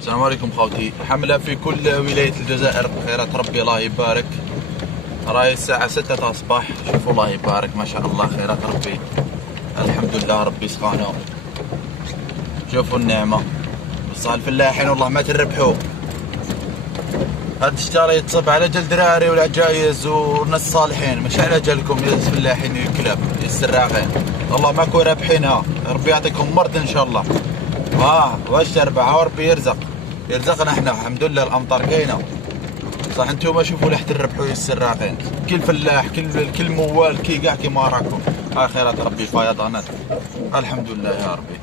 السلام عليكم خوتي. حملة في كل ولاية الجزائر، خيرات ربي الله يبارك. راهي الساعة 6 تاع الصباح، شوفوا الله يبارك ما شاء الله، خيرات ربي الحمد لله. ربي سخانو، شوفوا النعمة. بصح الفلاحين والله ما تربحوا. هاد الشتا يتصب على جال دراري والعجايز والناس صالحين، مش على جالكم يا الفلاحين الكلاب يا السراقين. والله ماكو رابحينها، ربي يعطيكم مرض ان شاء الله. واش تربح وربي يرزقنا احنا الحمد لله، الامطار كاينه. صح انتوما شوفوا لحد تربحوا يا السراقين، كل فلاح كل موال كي كاع كيما راكم. خيرات ربي فيضانات الحمد لله يا ربي.